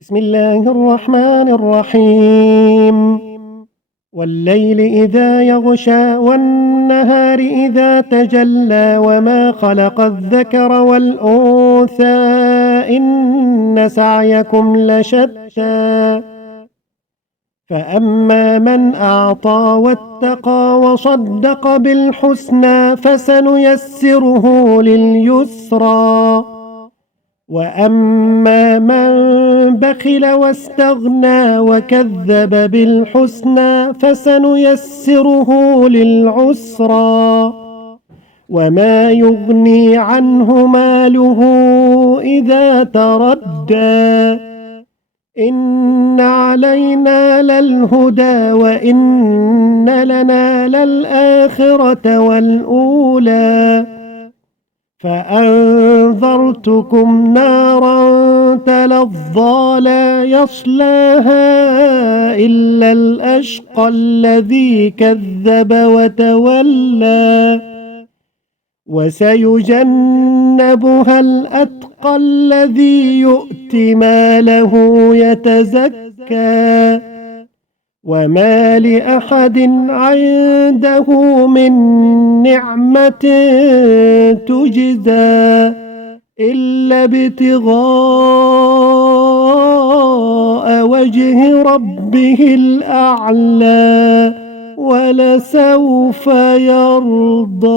بسم الله الرحمن الرحيم والليل إذا يغشى والنهار إذا تجلى وما خلق الذكر والأنثى إن سعيكم لشتى فأما من أعطى واتقى وصدق بالحسنى فسنيسره لليسرى وأما من بخل واستغنى وكذب بالحسنى فسنيسره للعسرى وما يغني عنه ماله إذا تردى إن علينا للهدى وإن لنا للآخرة والأولى فأنذرتكم نارا تلظى لا يصلاها إلا الأشقى الذي كذب وتولى وسيجنبها الأتقى الذي يؤتي ماله يتزكى وما لأحد عنده من نعمة تجزى إلا ابتغاء وجه ربه الأعلى ولسوف يرضى.